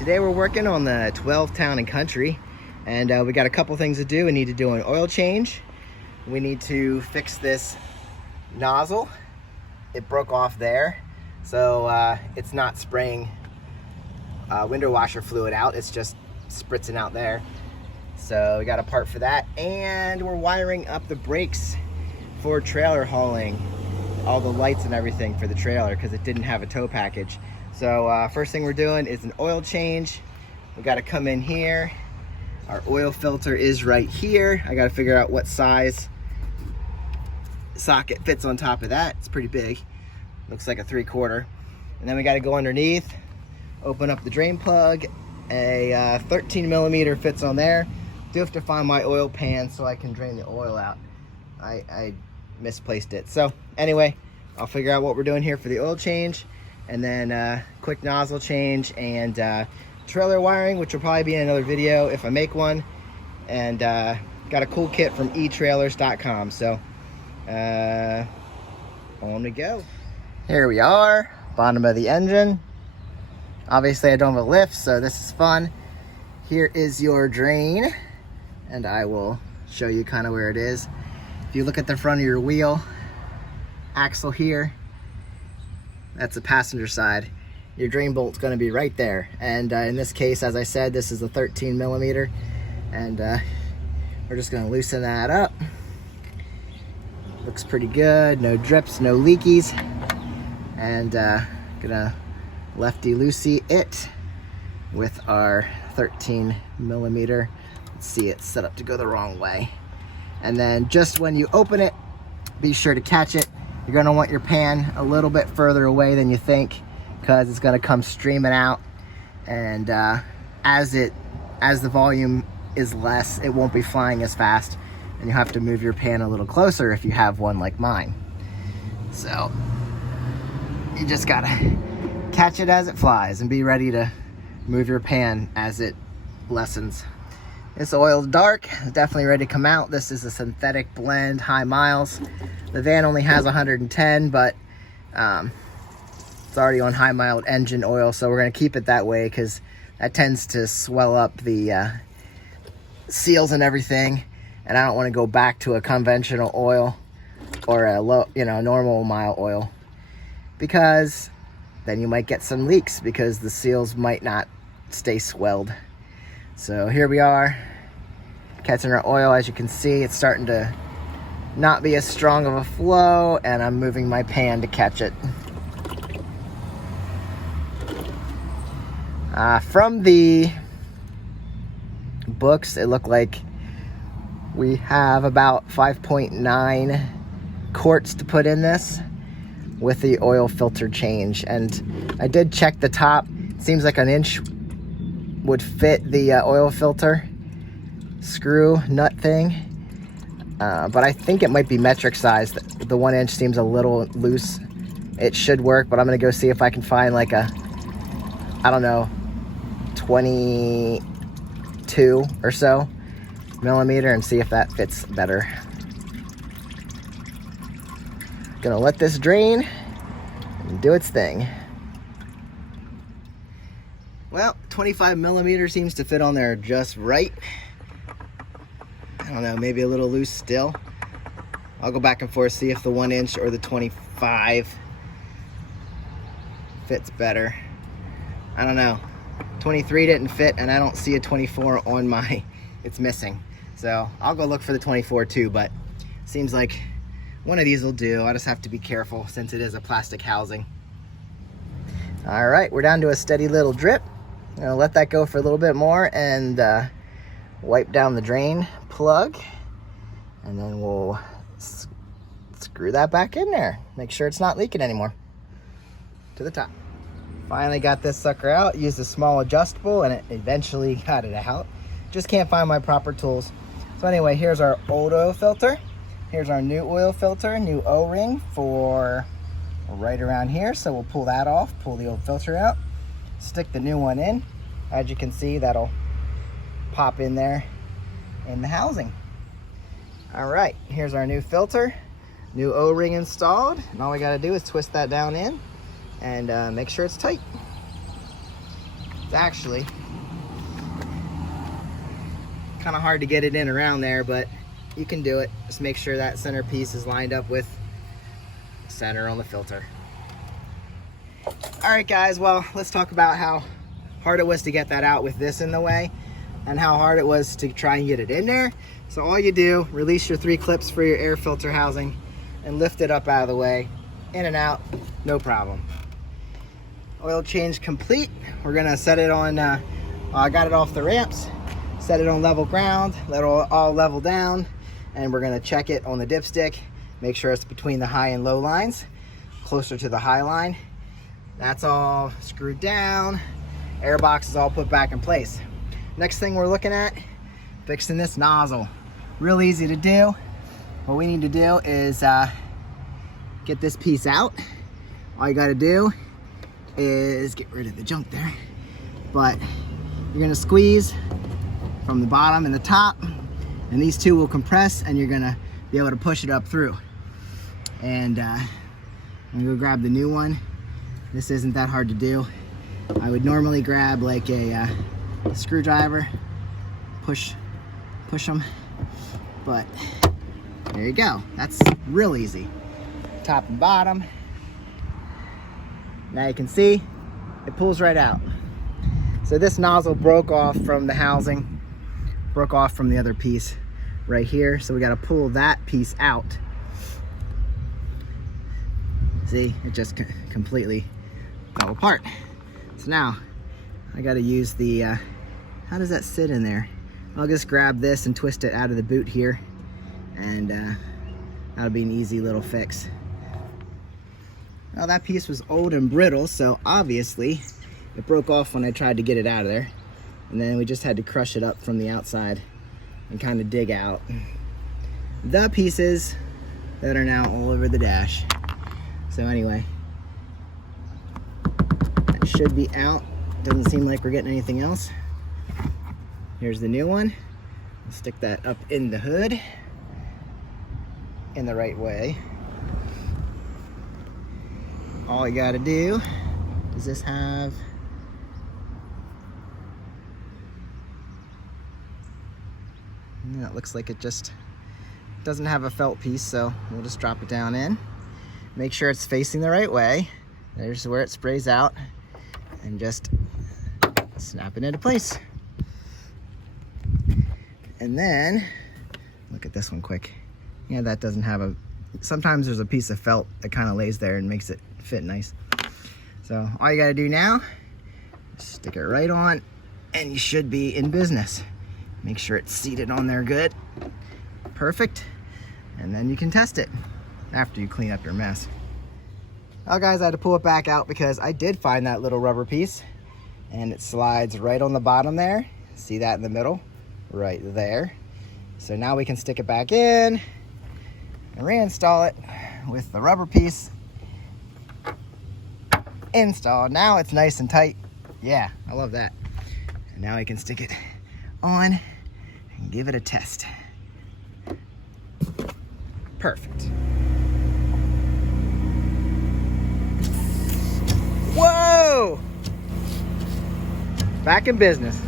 Today we're working on the 12 Town and Country, and we got a couple things to do. We need to do an oil change. We need to fix this nozzle. It broke off there, so it's not spraying window washer fluid out. It's just spritzing out there. So we got a part for that, and we're wiring up the brakes for trailer hauling, all the lights and everything for the trailer because it didn't have a tow package. So first thing we're doing is an oil change. We got to come in here. Our oil filter is right here. I got to figure out what size socket fits on top of that. It's pretty big. Looks like a 3/4. And then we got to go underneath, open up the drain plug. A 13 millimeter fits on there. Do have to find my oil pan so I can drain the oil out. I misplaced it. So anyway, I'll figure out what we're doing here for the oil change, and then quick nozzle change and trailer wiring, which will probably be in another video if I make one. And got a cool kit from etrailers.com. So on we go. Here we are, bottom of the engine. Obviously I don't have a lift, so this is fun. Here is your drain, and I will show you kind of where it is. If you look at the front of your wheel axle here, that's the passenger side. Your drain bolt's going to be right there, and in this case, as I said, this is a 13 millimeter, and we're just going to loosen that up. Looks pretty good, no drips, no leakies, and gonna lefty loosey it with our 13 millimeter. Let's see, it's set up to go the wrong way. And then just when you open it, be sure to catch it. You're gonna want your pan a little bit further away than you think, because it's gonna come streaming out. And as the volume is less, it won't be flying as fast, and you have to move your pan a little closer if you have one like mine. So you just gotta catch it as it flies and be ready to move your pan as it lessens. This oil's dark, definitely ready to come out. This is a synthetic blend, high miles. The van only has 110, but it's already on high mild engine oil, so we're gonna keep it that way because that tends to swell up the seals and everything, and I don't want to go back to a conventional oil or a low, normal mile oil, because then you might get some leaks because the seals might not stay swelled. So here we are, catching our oil. As you can see, it's starting to not be as strong of a flow, and I'm moving my pan to catch it. From the books, it looked like we have about 5.9 quarts to put in this with the oil filter change. And I did check the top. It seems like 1 inch would fit the oil filter screw nut thing, but I think it might be metric size. The 1 inch seems a little loose. It should work, but I'm gonna go see if I can find like a, I don't know, 22 or so millimeter and see if that fits better. Gonna let this drain and do its thing. Well, 25 millimeter seems to fit on there just right. I don't know, maybe a little loose still. I'll go back and forth, see if the 1 inch or the 25 fits better. I don't know. 23 didn't fit, and I don't see a 24 on my, it's missing. So I'll go look for the 24 too, but seems like one of these will do. I just have to be careful since it is a plastic housing. All right, we're down to a steady little drip. I'm gonna let that go for a little bit more and wipe down the drain plug, and then we'll screw that back in there. Make sure it's not leaking anymore. To the top. Finally got this sucker out. Used a small adjustable and it eventually got it out. Just can't find my proper tools. So anyway, here's our old oil filter. Here's our new oil filter, new O-ring for right around here. So we'll pull that off, pull the old filter out, stick the new one in. As you can see, that'll pop in there in the housing. All right, here's our new filter, new O-ring installed, and all we gotta do is twist that down in and make sure it's tight. It's actually kind of hard to get it in around there, but you can do it. Just make sure that center piece is lined up with center on the filter. All right, guys, well, let's talk about how hard it was to get that out with this in the way and how hard it was to try and get it in there. So all you do, release your 3 clips for your air filter housing and lift it up out of the way, in and out, no problem. Oil change complete. We're gonna set it on, I got it off the ramps, set it on level ground, let it all level down, and we're gonna check it on the dipstick, make sure it's between the high and low lines, closer to the high line. That's all screwed down. Air box is all put back in place. Next thing we're looking at, fixing this nozzle. Real easy to do. What we need to do is get this piece out. All you gotta do is get rid of the junk there. But you're gonna squeeze from the bottom and the top, and these two will compress, and you're gonna be able to push it up through. And I'm gonna go grab the new one. This isn't that hard to do. I would normally grab like a screwdriver, push them, but there you go. That's real easy. Top and bottom. Now you can see it pulls right out. So this nozzle broke off from the housing, broke off from the other piece right here. So we got to pull that piece out. See, it just completely fell apart. So now I got to use the, how does that sit in there? I'll just grab this and twist it out of the boot here, and that'll be an easy little fix. Now that piece was old and brittle, so obviously it broke off when I tried to get it out of there. And then we just had to crush it up from the outside and kind of dig out the pieces that are now all over the dash. So anyway, that should be out. Doesn't seem like we're getting anything else. Here's the new one. I'll stick that up in the hood in the right way. All you gotta do, does this have, it looks like it just doesn't have a felt piece, so we'll just drop it down in. Make sure it's facing the right way. There's where it sprays out, and just snap it into place. And then, look at this one quick. Yeah, that doesn't have a, sometimes there's a piece of felt that kind of lays there and makes it fit nice. So all you gotta do now, stick it right on, and you should be in business. Make sure it's seated on there good. Perfect. And then you can test it after you clean up your mess. Well, guys, I had to pull it back out because I did find that little rubber piece, and it slides right on the bottom there. See that in the middle? Right there. So now we can stick it back in and reinstall it with the rubber piece installed. Now it's nice and tight. Yeah, I love that. And now I can stick it on and give it a test. Perfect. Whoa! Back in business.